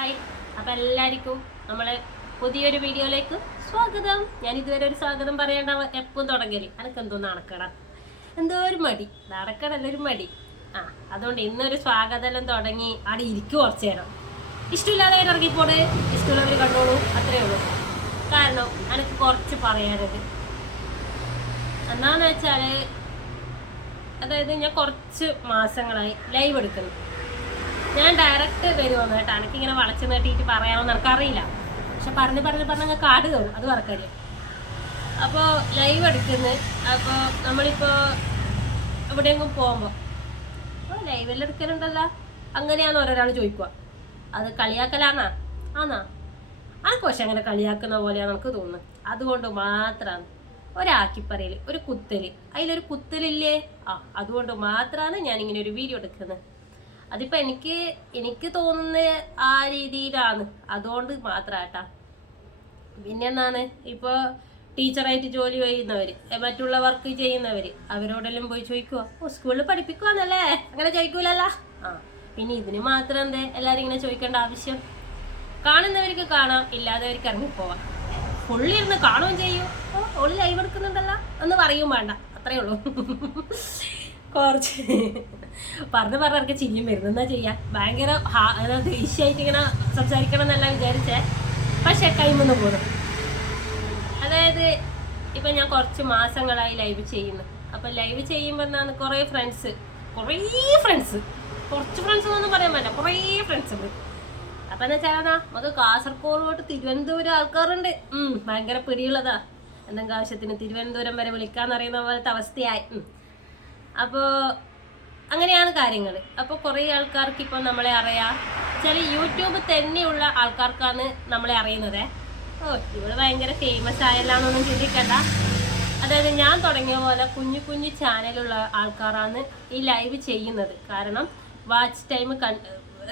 Hi. അപ്പം എല്ലാവർക്കും നമ്മളെ പുതിയൊരു വീഡിയോയിലേക്ക് സ്വാഗതം. ഞാൻ ഇതുവരെ ഒരു സ്വാഗതം പറയേണ്ട എപ്പം തുടങ്ങൽ എനിക്ക് എന്തോ നടക്കട. എന്തോ ഒരു മടി. നടക്കടല്ല ഒരു മടി. ആ അതുകൊണ്ട് ഇന്നൊരു സ്വാഗതം തുടങ്ങി അവിടെ ഇരിക്കും കുറച്ച് നേരം. ഇഷ്ടമില്ലാതെ ഇറങ്ങിപ്പോട്. ഇഷ്ടമുള്ളവർ കണ്ടോളൂ. അത്രേ ഉള്ളൂ. കാരണം എനിക്ക് കുറച്ച് പറയാനുണ്ട്. എന്നാന്ന് വെച്ചാൽ അതായത് ഞാൻ കുറച്ച് മാസങ്ങളായി ലൈവ് എടുക്കുന്നു. ഞാൻ ഡയറക്റ്റ് വരുമെന്ന് കേട്ടോ എനിക്കിങ്ങനെ വളച്ചു നീട്ടിയിട്ട് പറയാമെന്ന് എനിക്കറിയില്ല പക്ഷെ പറഞ്ഞ് പറഞ്ഞ് പറഞ്ഞ് കാട് കയറും. അത് പറക്കാര്യം അപ്പോൾ ലൈവ് എടുക്കുന്നത് അപ്പോൾ നമ്മളിപ്പോൾ എവിടെയെങ്കിലും പോകുമ്പോൾ അപ്പോൾ ലൈവെല്ലാം എടുക്കലുണ്ടല്ലോ. അങ്ങനെയാന്ന് ഓരോരാൾ ചോദിക്കുക. അത് കളിയാക്കലാന്നാ? ആന്നാ? അനക്ക് പക്ഷെ അങ്ങനെ കളിയാക്കുന്ന പോലെയാണ് നമുക്ക് തോന്നുന്നത്. അതുകൊണ്ട് മാത്രമാണ് ഒരാക്കിപ്പറയൽ ഒരു കുത്തൽ. അതിലൊരു കുത്തലില്ലേ? ആ അതുകൊണ്ട് മാത്രമാണ് ഞാനിങ്ങനെ ഒരു വീഡിയോ എടുക്കുന്നത്. അതിപ്പോ എനിക്ക് എനിക്ക് തോന്നുന്ന ആ രീതിയിലാണ്. അതുകൊണ്ട് മാത്രാട്ടാ. പിന്നെ എന്നാണ് ഇപ്പോൾ ടീച്ചറായിട്ട് ജോലി ചെയ്യുന്നവര് മറ്റുള്ള വർക്ക് ചെയ്യുന്നവര് അവരോടെല്ലാം പോയി ചോദിക്കുവോ ഓ സ്കൂളിൽ പഠിപ്പിക്കുവാന്നല്ലേ? അങ്ങനെ ചോദിക്കൂലല്ല? ആ പിന്നെ ഇതിന് മാത്രം എന്തേ എല്ലാരും ഇങ്ങനെ ചോദിക്കേണ്ട ആവശ്യം? കാണുന്നവർക്ക് കാണാം ഇല്ലാത്തവർക്ക് ഇറങ്ങിപ്പോവാം ഫുള്ളി ഇരുന്ന് കാണുകയും ചെയ്യും. ഓ ഓൾ ലൈവ് എടുക്കുന്നുണ്ടല്ലോ? എന്ന് പറയും വേണ്ട. അത്രേ ഉള്ളൂ. കുറച്ച് പറഞ്ഞു പറഞ്ഞവർക്ക് എനിക്ക് ചിരിയും വരുന്നു. എന്താ ചെയ്യാ? ഭയങ്കര ദേഷ്യമായിട്ട് ഇങ്ങനെ സംസാരിക്കണം എന്നല്ല വിചാരിച്ചേ. പക്ഷെ കൈമൊന്ന് പോകുന്നു അതായത് ഇപ്പൊ ഞാൻ കുറച്ച് മാസങ്ങളായി ലൈവ് ചെയ്യുന്നു. അപ്പൊ ലൈവ് ചെയ്യുമ്പോൾ എന്താണ് കുറേ ഫ്രണ്ട്സ് കുറേ ഫ്രണ്ട്സ് കുറച്ച് ഫ്രണ്ട്സ് എന്നൊന്നും പറയാൻ പറ്റില്ല. കുറേ ഫ്രണ്ട്സ് ഉണ്ട്. അപ്പൊ എന്താ വെച്ചാൽ നമുക്ക് കാസർഗോഡ് തൊട്ട് തിരുവനന്തപുരം ആൾക്കാരുണ്ട്. ഭയങ്കര പിടിയുള്ളതാ. എന്തെങ്കിലും ആവശ്യത്തിന് തിരുവനന്തപുരം വരെ വിളിക്കാന്ന് അറിയുന്ന പോലത്തെ അവസ്ഥയായി. അപ്പോ അപ്പോൾ അങ്ങനെയാണ് കാര്യങ്ങൾ അപ്പോൾ കുറേ ആൾക്കാർക്ക് ഇപ്പം നമ്മളെ അറിയാം. ചില യൂട്യൂബ് തന്നെയുള്ള ആൾക്കാർക്കാണ് നമ്മളെ അറിയുന്നത്. ഓ ഇവൾ ഭയങ്കര ഫേമസ് ആയല്ലാന്നൊന്നും ചിന്തിക്കണ്ട. അതായത് ഞാൻ തുടങ്ങിയ പോലെ കുഞ്ഞു കുഞ്ഞു ചാനലുള്ള ആൾക്കാരാണ് ഈ ലൈവ് ചെയ്യുന്നത്. കാരണം വാച്ച് ടൈം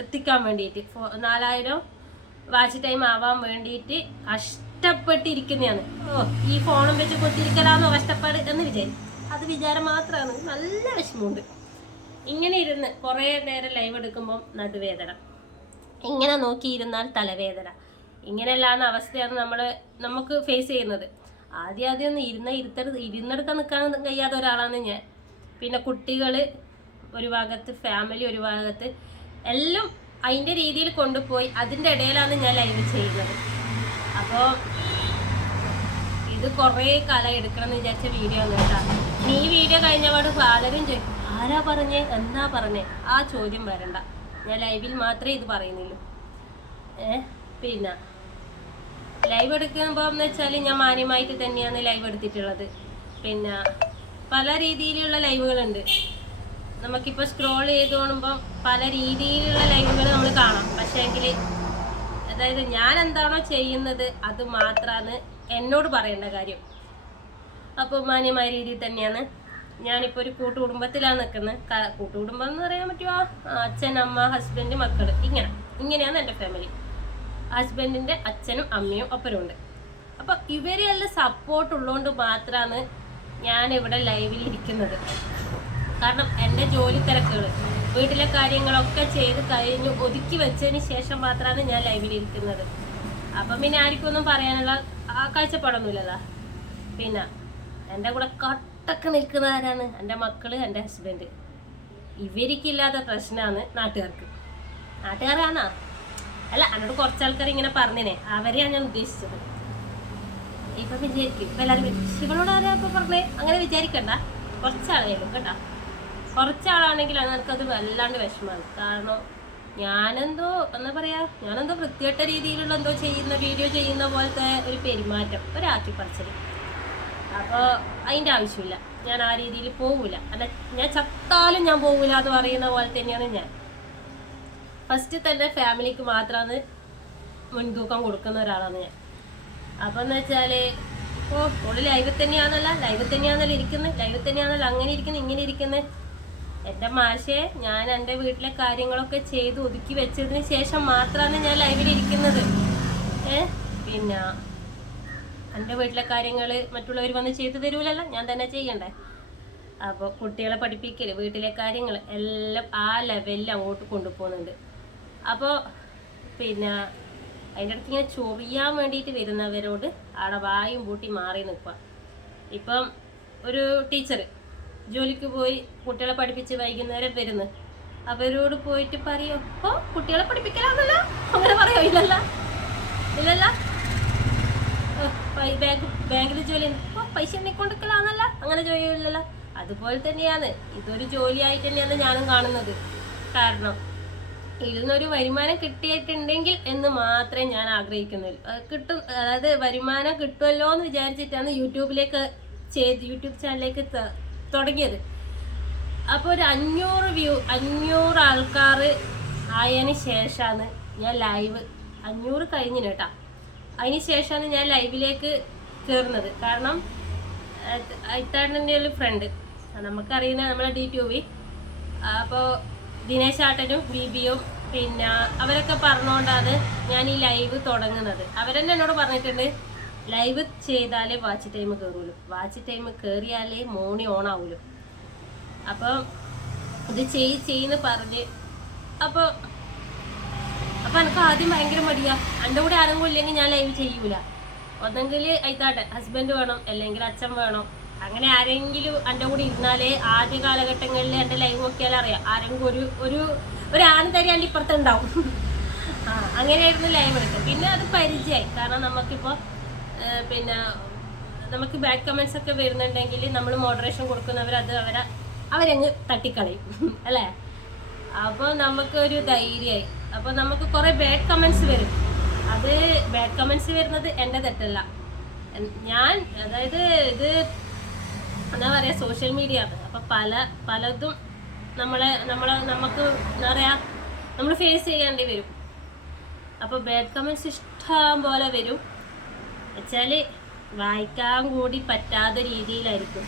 എത്തിക്കാൻ വേണ്ടിയിട്ട്. നാലായിരം വാച്ച് ടൈം ആവാൻ വേണ്ടിയിട്ട് കഷ്ടപ്പെട്ടിരിക്കുന്നതാണ് ഓ ഈ ഫോണും വെച്ച് കൊത്തിരിക്കലാന്നോ കഷ്ടപ്പാട് എന്ന് വിചാരിക്കും അത് വിചാരം മാത്രമാണ് നല്ല വിഷമമുണ്ട്. ഇങ്ങനെ ഇരുന്ന് കുറേ നേരം ലൈവ് എടുക്കുമ്പോൾ നടുവേദന. ഇങ്ങനെ നോക്കിയിരുന്നാൽ തലവേദന. ഇങ്ങനെയല്ലാന്ന അവസ്ഥയാണ് നമ്മൾ നമുക്ക് ഫേസ് ചെയ്യുന്നത്. ആദ്യം ആദ്യം ഒന്ന് ഇരുന്ന ഇരുത്തരുത് ഇരുന്നെടുക്കാൻ നിൽക്കാൻ കഴിയാത്ത ഒരാളാണ് ഞാൻ. പിന്നെ കുട്ടികൾ ഒരു ഭാഗത്ത് ഫാമിലി ഒരു ഭാഗത്ത് എല്ലാം അതിന്റെ രീതിയിൽ കൊണ്ടുപോയി അതിന്റെ ഇടയിലാണ് ഞാൻ ലൈവ് ചെയ്യുന്നത്. അപ്പോൾ ഇത് കുറേ കാലം എടുക്കണം എന്ന് വിചാരിച്ച വീഡിയോ ആണ് കേട്ടോ. ഈ വീഡിയോ കഴിഞ്ഞപാട് പലരും ചോദിക്കും ആരാ പറഞ്ഞേ? എന്നാ പറഞ്ഞേ? ആ ചോദ്യം വരണ്ട. ഞാൻ ലൈവിൽ മാത്രമേ ഇത് പറയുന്നുള്ളൂ. ഏ? പിന്നെ ലൈവ് എടുക്കുമ്പോൾ എന്ന് വെച്ചാൽ ഞാൻ മാന്യമായിട്ട് തന്നെയാണ് ലൈവ് എടുത്തിട്ടുള്ളത്. പിന്നെ പല രീതിയിലുള്ള ലൈവുകളുണ്ട് നമുക്കിപ്പോൾ സ്ക്രോൾ ചെയ്ത് കാണുമ്പം പല രീതിയിലുള്ള ലൈവുകൾ നമ്മൾ കാണാം. പക്ഷേ എങ്കിൽ അതായത് ഞാൻ എന്താണോ ചെയ്യുന്നത് അത് മാത്രമാണ് എന്നോട് പറയേണ്ട കാര്യം. അപ്പോൾ മാന്യമായ രീതിയിൽ തന്നെയാണ് ഞാനിപ്പോൾ ഒരു കൂട്ടുകുടുംബത്തിലാണ് നിൽക്കുന്നത് കൂട്ടുകുടുംബം എന്ന് പറയാൻ പറ്റുമോ അച്ഛൻ അമ്മ ഹസ്ബൻഡ് മക്കൾ ഇങ്ങനെ. ഇങ്ങനെയാണ് എന്റെ ഫാമിലി ഹസ്ബൻഡിന്റെ അച്ഛനും അമ്മയും ഒപ്പരുണ്ട് അപ്പോൾ ഇവരെല്ലാം സപ്പോർട്ട് ഉള്ളതുകൊണ്ട് മാത്രമാണ് ഞാൻ ഇവിടെ ലൈവിൽ ഇരിക്കുന്നത്. കാരണം എന്റെ ജോലി തിരക്കുകൾ വീട്ടിലെ കാര്യങ്ങളൊക്കെ ചെയ്ത് കഴിഞ്ഞ് ഒതുക്കി വെച്ചതിന് ശേഷം മാത്രമാണ് ഞാൻ ലൈവിൽ ഇരിക്കുന്നത്. അപ്പം പിന്നെ ആർക്കും ഒന്നും പറയാനുള്ള കാഴ്ചപ്പാടൊന്നുമില്ലതാ പിന്നെ എന്റെ കൂടെ കട്ടക്ക് നിൽക്കുന്ന ആരാണ് എന്റെ മക്കൾ എന്റെ ഹസ്ബൻഡ് ഇവർക്കില്ലാത്ത പ്രശ്നമാണ് നാട്ടുകാർക്ക്. നാട്ടുകാരാണോ? അല്ല എന്നോട് കുറച്ച് ആൾക്കാർ ഇങ്ങനെ പറഞ്ഞിനെ. അവരെയാണ് ഞാൻ ഉദ്ദേശിച്ചത്. ഇപ്പൊ വിചാരിക്കും ഇപ്പൊ എല്ലാവരും ശിവനോട് ആരാ ഇപ്പൊ പറഞ്ഞേ? അങ്ങനെ വിചാരിക്കണ്ട. കുറച്ചാളായാലും കേട്ടാ. കുറച്ചാളാണെങ്കിലാണ് എനിക്കത് വല്ലാണ്ട് വിഷമമാണ്. കാരണം ഞാനെന്തോ എന്താ പറയാ ഞാനെന്തോ വൃത്തികെട്ട രീതിയിലുള്ള എന്തോ ചെയ്യുന്ന വീഡിയോ ചെയ്യുന്ന പോലത്തെ ഒരു പെരുമാറ്റം. ഒരാക്കി പറിച്ചത് അപ്പോൾ അതിന്റെ ആവശ്യമില്ല. ഞാൻ ആ രീതിയിൽ പോവില്ല അല്ല ഞാൻ ചത്താലും ഞാൻ പോവില്ല എന്ന് പറയുന്ന പോലെ തന്നെയാണ് ഞാൻ. ഫസ്റ്റ് തന്നെ ഫാമിലിക്ക് മാത്രമാണ് മുൻതൂക്കം കൊടുക്കുന്ന ഒരാളാണ് ഞാൻ. അപ്പം എന്ന് വെച്ചാൽ ഓ ഓൾ ലൈവിൽ തന്നെയാണല്ല. ലൈവിൽ തന്നെയാണല്ലോ ഇരിക്കുന്നത് ലൈവിൽ തന്നെയാണല്ലോ അങ്ങനെ ഇരിക്കുന്നത് ഇങ്ങനെ ഇരിക്കുന്നത് എന്റെ മാഷെ ഞാൻ എന്റെ വീട്ടിലെ കാര്യങ്ങളൊക്കെ ചെയ്ത് ഒതുക്കി വെച്ചതിന് ശേഷം മാത്രമാണ് ഞാൻ ലൈവിൽ ഇരിക്കുന്നത്. ഏ? പിന്നെ എന്റെ വീട്ടിലെ കാര്യങ്ങൾ മറ്റുള്ളവർ വന്ന് ചെയ്തു തരൂലല്ലോ ഞാൻ തന്നെ ചെയ്യണ്ടേ? അപ്പോൾ കുട്ടികളെ പഠിപ്പിക്കൽ വീട്ടിലെ കാര്യങ്ങൾ എല്ലാം ആ ലെവലിൽ അങ്ങോട്ട് കൊണ്ടുപോകുന്നുണ്ട്. അപ്പോൾ പിന്നെ അതിന്റെ അടുത്ത് ഇങ്ങനെ ചൊറിയാൻ വേണ്ടിയിട്ട് വരുന്നവരോട് ആടെ വായും പൂട്ടി മാറി നിൽക്കുക ഇപ്പം ഒരു ടീച്ചർ ജോലിക്ക് പോയി കുട്ടികളെ പഠിപ്പിച്ച് വൈകുന്നേരം വരുന്നു. അവരോട് പോയിട്ട് പറയോ കുട്ടികളെ പഠിപ്പിക്കലാന്നല്ലോ? അങ്ങനെ പറയോ ഇല്ലല്ലോ ഇല്ലല്ലോ. ബാങ്ക് ബാങ്കിൽ ജോലി ഓ പൈസ എന്നെ കൊണ്ടിക്കലാന്നല്ല അങ്ങനെ ജോലിയില്ലല്ലോ. അതുപോലെ തന്നെയാണ്. ഇതൊരു ജോലിയായി തന്നെയാണ് ഞാനും കാണുന്നത്. കാരണം ഇതിൽ നിന്നൊരു വരുമാനം കിട്ടിയിട്ടുണ്ടെങ്കിൽ എന്ന് മാത്രമേ ഞാൻ ആഗ്രഹിക്കുന്നുള്ളൂ. കിട്ടും അതായത് വരുമാനം കിട്ടുമല്ലോ എന്ന് വിചാരിച്ചിട്ടാണ് യൂട്യൂബിലേക്ക് ചെയ്ത് യൂട്യൂബ് ചാനലിലേക്ക് തുടങ്ങിയത്. അപ്പോൾ ഒരു അഞ്ഞൂറ് വ്യൂ അഞ്ഞൂറ് ആൾക്കാർ ആയതിന് ശേഷമാണ് ഞാൻ ലൈവ്. അഞ്ഞൂറ് കഴിഞ്ഞിന് കേട്ടോ. അതിന് ശേഷമാണ് ഞാൻ ലൈവിലേക്ക് കയറുന്നത് കാരണം ഐത്താടന്റെ ഒരു ഫ്രണ്ട് നമുക്കറിയുന്ന നമ്മളെ ഡി ടു വി അപ്പോൾ ദിനേശ് ആട്ടനും ബിബിയും പിന്നെ അവരൊക്കെ പറഞ്ഞുകൊണ്ടാണ് ഞാൻ ഈ ലൈവ് തുടങ്ങുന്നത്. അവരെന്നെ എന്നോട് പറഞ്ഞിട്ടുണ്ട് ലൈവ് ചെയ്താലേ വാച്ച് ടൈം കയറുള്ളൂ വാച്ച് ടൈം കയറിയാലേ മോണി ഓൺ ആവുള്ളൂ. അപ്പോൾ ഇത് ചെയ് ചെയ്യുന്ന പറഞ്ഞ് അപ്പോൾ അപ്പോൾ എനിക്ക് ആദ്യം ഭയങ്കര മടിയാ. എന്റെ കൂടെ ആരും ഇല്ലെങ്കിൽ ഞാൻ ലൈവ് ചെയ്യൂല. ഒന്നെങ്കിൽ അയിത്താട്ടെ ഹസ്ബൻഡ് വേണം അല്ലെങ്കിൽ അച്ഛൻ വേണം. അങ്ങനെ ആരെങ്കിലും എന്റെ കൂടെ ഇരുന്നാലേ ആദ്യ കാലഘട്ടങ്ങളിൽ എന്റെ ലൈവ് നോക്കിയാൽ അറിയാം. ആരെങ്കിലും ഒരു ഒരു ഒരു ആണ് തരി എന്റെ ഇപ്പുറത്തുണ്ടാവും ആ അങ്ങനെയായിരുന്നു ലൈവ് എടുക്കുക പിന്നെ അത് പരിചയമായി. കാരണം നമുക്കിപ്പോൾ പിന്നെ നമുക്ക് ബാഡ് കമന്റ്സ് ഒക്കെ വരുന്നുണ്ടെങ്കിൽ നമ്മൾ മോഡറേഷൻ കൊടുക്കുന്നവർ അത് അവരെ അവരങ്ങ് തട്ടിക്കളയും. അല്ലേ? അപ്പോൾ നമുക്കൊരു ധൈര്യമായി. അപ്പോൾ നമുക്ക് കുറേ ബാഡ് കമൻസ് വരും. അത് ബാഡ് കമൻസ് വരുന്നത് എന്റെ തെറ്റല്ല. ഞാൻ അതായത് ഇത് എന്താ പറയുക സോഷ്യൽ മീഡിയ ആണ്. അപ്പോൾ പല പലതും നമ്മളെ നമ്മളെ നമുക്ക് എന്താ പറയുക നമ്മൾ ഫേസ് ചെയ്യേണ്ടി വരും. അപ്പോൾ ബാഡ് കമൻസ് ഇഷ്ടം പോലെ വരും. വെച്ചാൽ വായിക്കാൻ കൂടി പറ്റാത്ത രീതിയിലായിരിക്കും.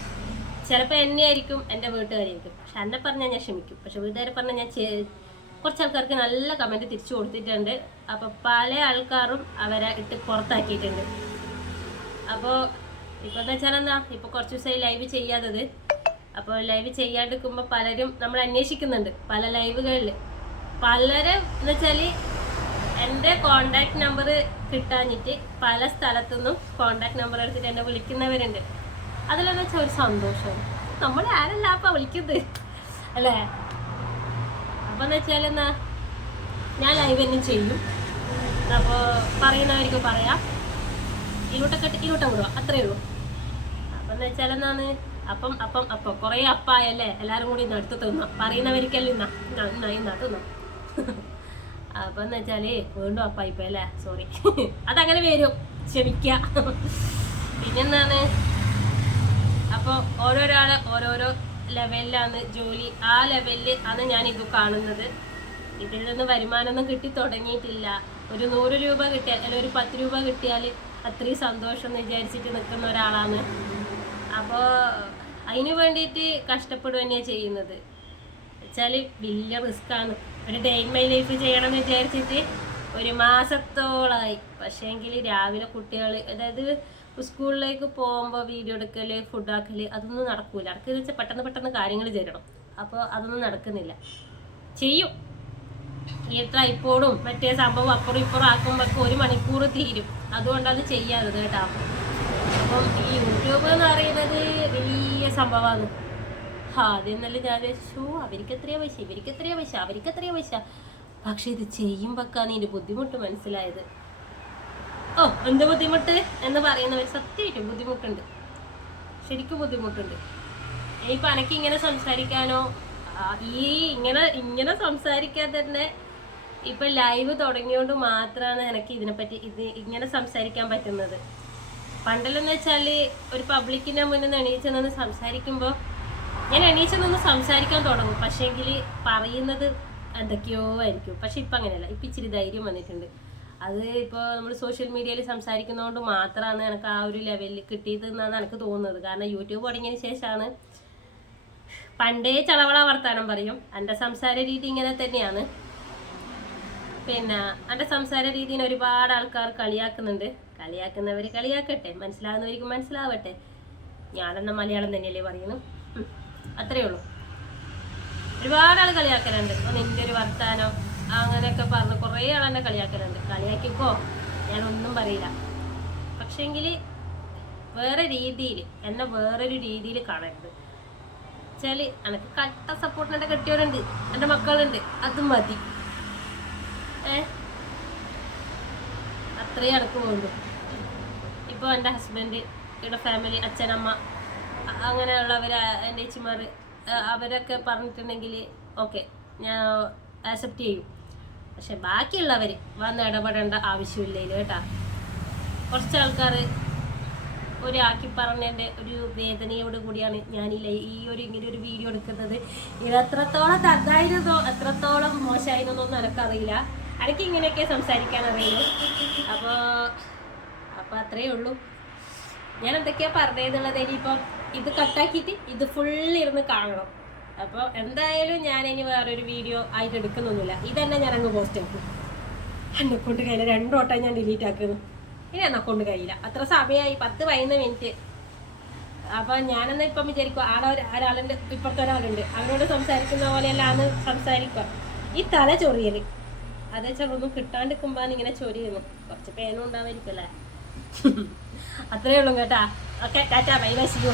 ചിലപ്പോൾ എന്നെ ആയിരിക്കും എന്റെ വീട്ടുകാരായിരിക്കും. പക്ഷെ എന്നെ പറഞ്ഞാൽ ഞാൻ ക്ഷമിക്കും. പക്ഷെ വീട്ടുകാരെ പറഞ്ഞാൽ ഞാൻ കുറച്ച് ആൾക്കാർക്ക് നല്ല കമന്റ് തിരിച്ചു കൊടുത്തിട്ടുണ്ട്. അപ്പോൾ പല ആൾക്കാരും അവരെ ഇട്ട് പുറത്താക്കിയിട്ടുണ്ട്. അപ്പോൾ ഇപ്പോൾ എന്താ വെച്ചാൽ എന്താ? ഇപ്പോൾ കുറച്ച് ദിവസമായി ലൈവ് ചെയ്യാത്തത്. അപ്പോൾ ലൈവ് ചെയ്യാണ്ടിരിക്കുമ്പോൾ പലരും നമ്മൾ അന്വേഷിക്കുന്നുണ്ട് പല ലൈവുകളിൽ പലരും എന്ന് വെച്ചാൽ എന്റെ കോണ്ടാക്ട് നമ്പർ കിട്ടാഞ്ഞിട്ട് പല സ്ഥലത്തുനിന്നും കോണ്ടാക്ട് നമ്പർ എടുത്തിട്ട് എന്നെ വിളിക്കുന്നവരുണ്ട്. അതിലെന്ന് വെച്ചാൽ ഒരു സന്തോഷം. നമ്മൾ ആരല്ല അപ്പം വിളിക്കുന്നത്? അല്ലേ? അപ്പം എന്ന് വെച്ചാൽ എന്നാ ഞാൻ ലൈവ് തന്നെ ചെയ്യും. അപ്പോൾ പറയുന്നവർക്ക് പറയാം. ഇങ്ങോട്ടൊക്കെ ഇരുട്ട വിടുക അത്രയേ ഉള്ളൂ. അപ്പം എന്ന് വെച്ചാൽ എന്നാണ് അപ്പം അപ്പം അപ്പം കുറേ അപ്പായല്ലേ? എല്ലാവരും കൂടി ഇന്ന് അടുത്ത് തിന്നാം. പറയുന്നവർക്കല്ലേ ഇന്നാ ഇന്നാ ഇന്നാ തിന്നാം. അപ്പം എന്ന് വെച്ചാൽ വീണ്ടും അപ്പായിപ്പോ അല്ലേ? സോറി അതങ്ങനെ വരും. ക്ഷമിക്കുക പിന്നെന്താണ് അപ്പോൾ ഓരോരാളെ ഓരോരോ ലെവലിലാണ് ജോലി. ആ ലെവലിൽ ആണ് ഞാൻ ഇത് കാണുന്നത്. ഇതിൽ നിന്ന് വരുമാനമൊന്നും കിട്ടി തുടങ്ങിയിട്ടില്ല. ഒരു നൂറ് രൂപ കിട്ടിയാൽ അല്ലെങ്കിൽ ഒരു പത്ത് രൂപ കിട്ടിയാൽ അത്രയും സന്തോഷം എന്ന് വിചാരിച്ചിട്ട് നിൽക്കുന്ന ഒരാളാണ്. അപ്പോൾ അതിന് വേണ്ടിയിട്ട് കഷ്ടപ്പെടുക തന്നെയാണ് ചെയ്യുന്നത്. വെച്ചാൽ വലിയ റിസ്ക്കാണ് ഒരു ഡേ ഇൻ മൈ ലൈഫ് ചെയ്യണം എന്ന് വിചാരിച്ചിട്ട് ഒരു മാസത്തോളമായി പക്ഷേങ്കിൽ രാവിലെ കുട്ടികൾ അതായത് സ്കൂളിലേക്ക് പോകുമ്പോൾ വീഡിയോ എടുക്കൽ ഫുഡ് ആക്കൽ അതൊന്നും നടക്കൂല. അടക്കെന്ന് വെച്ചാൽ പെട്ടെന്ന് പെട്ടെന്ന് കാര്യങ്ങൾ ചെയ്യണം അപ്പോൾ അതൊന്നും നടക്കുന്നില്ല. ചെയ്യും. ഈ ട്രൈപ്പോഡും മറ്റേ സംഭവം അപ്പുറം ഇപ്പുറം ആക്കുമ്പോൾ ഒരു മണിക്കൂർ തീരും. അതുകൊണ്ടത് ചെയ്യാറത് കേട്ടോ. അപ്പം ഈ യൂട്യൂബ് എന്ന് പറയുന്നത് വലിയ സംഭവമാണ് ആ അതെന്നല്ല ഞാൻ വിചാരിച്ചു അവർക്ക് എത്രയാ പൈസ? ഇവർക്ക് എത്രയാ പൈസ? അവർക്ക് എത്രയാ പൈസ? പക്ഷെ ഇത് ചെയ്യുമ്പോഴാണ് ഇതിന്റെ ബുദ്ധിമുട്ട് മനസ്സിലായത്. ഓ എന്ത് ബുദ്ധിമുട്ട് എന്ന് പറയുന്നവർ സത്യമായിട്ടും ബുദ്ധിമുട്ടുണ്ട്. ശരിക്കും ബുദ്ധിമുട്ടുണ്ട്. ഇനിയിപ്പോൾ അനക്ക് ഇങ്ങനെ സംസാരിക്കാനോ ഈ ഇങ്ങനെ ഇങ്ങനെ സംസാരിക്കാൻ തന്നെ ഇപ്പൊ ലൈവ് തുടങ്ങിയോണ്ട് മാത്രമാണ് എനിക്ക് ഇതിനെപ്പറ്റി ഇത് ഇങ്ങനെ സംസാരിക്കാൻ പറ്റുന്നത്. പണ്ടല്ലെന്ന് വെച്ചാൽ ഒരു പബ്ലിക്കിന്റെ മുന്നിൽ നിന്ന് എണീച്ച് നിന്ന് സംസാരിക്കുമ്പോൾ ഞാൻ എണീച്ച് നിന്ന് സംസാരിക്കാൻ തുടങ്ങും. പക്ഷേങ്കിൽ പറയുന്നത് എന്തൊക്കെയോ ആയിരിക്കും. പക്ഷെ ഇപ്പം അങ്ങനെയല്ല. ഇപ്പം ഇച്ചിരി ധൈര്യം വന്നിട്ടുണ്ട്. അത് ഇപ്പോൾ നമ്മൾ സോഷ്യൽ മീഡിയയിൽ സംസാരിക്കുന്നതുകൊണ്ട് മാത്രമാണ് എനിക്ക് ആ ഒരു ലെവലിൽ കിട്ടിയത് എന്നാണ് എനിക്ക് തോന്നുന്നത്. കാരണം യൂട്യൂബ് തുടങ്ങിയതിന് ശേഷമാണ് പണ്ടേ ചളവള വർത്താനം പറയും. എന്റെ സംസാര രീതി ഇങ്ങനെ തന്നെയാണ്. പിന്നെ എന്റെ സംസാര രീതിയിൽ ഒരുപാട് ആൾക്കാർ കളിയാക്കുന്നുണ്ട്. കളിയാക്കുന്നവർ കളിയാക്കട്ടെ. മനസ്സിലാകുന്നവർക്ക് മനസ്സിലാവട്ടെ. ഞാനെന്ന മലയാളം തന്നെയല്ലേ പറയുന്നു. അത്രയേ ഉള്ളൂ. ഒരുപാട് ആൾ കളിയാക്കലുണ്ട്. നിന്റെ ഒരു വർത്താനം അങ്ങനെയൊക്കെ പറഞ്ഞ് കുറേ തന്നെ കളിയാക്കലുണ്ട്. കളിയാക്കിക്കോ? ഞാനൊന്നും പറയില്ല. പക്ഷേങ്കിൽ വേറെ രീതിയിൽ എന്നെ വേറൊരു രീതിയിൽ കാണരുത്. വെച്ചാൽ എനിക്ക് കട്ട സപ്പോർട്ട് എന്റെ കെട്ടിയവരുണ്ട് എന്റെ മക്കളുണ്ട്. അത് മതി. ഏ? അത്രയും എനിക്ക് വേണ്ടു. ഇപ്പോൾ എന്റെ ഹസ്ബൻഡ് ഇവിടെ ഫാമിലി അച്ഛനമ്മ അങ്ങനെയുള്ളവർ എന്റെ ചേച്ചിമാർ അവരൊക്കെ പറഞ്ഞിട്ടുണ്ടെങ്കിൽ ഓക്കെ ഞാൻ ആക്സെപ്റ്റ് ചെയ്യും. പക്ഷെ ബാക്കിയുള്ളവർ വന്ന് ഇടപെടേണ്ട ആവശ്യമില്ല ഇതിൽ കേട്ടാ. കുറച്ച് ആൾക്കാർ ഒരാക്കി പറഞ്ഞതിന്റെ ഒരു വേദനയോട് കൂടിയാണ് ഞാൻ ഈ ഒരു ഇങ്ങനെ ഒരു വീഡിയോ എടുക്കുന്നത്. ഇത് എത്രത്തോളം തന്നായിരുന്നോ എത്രത്തോളം മോശമായിരുന്നൊന്നും എനിക്കറിയില്ല. എനിക്ക് ഇങ്ങനെയൊക്കെ സംസാരിക്കാൻ അറിയുള്ളൂ. അപ്പോൾ അപ്പോൾ അത്രയേ ഉള്ളൂ. ഞാൻ എന്തൊക്കെയാണ് പറഞ്ഞതെന്നുള്ളത് ഇനിയിപ്പം? ഇത് കട്ടാക്കിയിട്ട് ഇത് ഫുൾ ഇരുന്ന് കാണണം. അപ്പോൾ എന്തായാലും ഞാൻ ഇനി വേറൊരു വീഡിയോ ആയിട്ട് എടുക്കുന്നൊന്നുമില്ല. ഇതന്നെ ഞാൻ അങ്ങ് പോസ്റ്റ് ആക്കും എന്നെ കൊണ്ട് കഴിയില്ല രണ്ടു വട്ടം ഞാൻ ഡിലീറ്റ് ആക്കുന്നു. ഇനി എന്നെ കൊണ്ട് കഴിയില്ല. അത്ര സമയമായി പത്ത് പതിനൊന്ന് മിനിറ്റ് അപ്പോൾ ഞാനെന്നാ ഇപ്പം വിചാരിക്കും ആളെ ഒരാളുണ്ട് ഇപ്പുറത്തെ ഒരാളുണ്ട്. അവരോട് സംസാരിക്കുന്ന പോലെയല്ലാന്ന് സംസാരിക്കുക ഈ തല ചൊറിയൽ. അത് ചെറുതൊന്നും കിട്ടാണ്ടിരിക്കുമ്പോൾ ഇങ്ങനെ ചൊരിയുന്നു. കുറച്ച് പേനും ഉണ്ടാവായിരിക്കും അല്ലേ? അത്രേ ഉള്ളൂ കേട്ടാ. Okay tata. Bye bye. സിയോ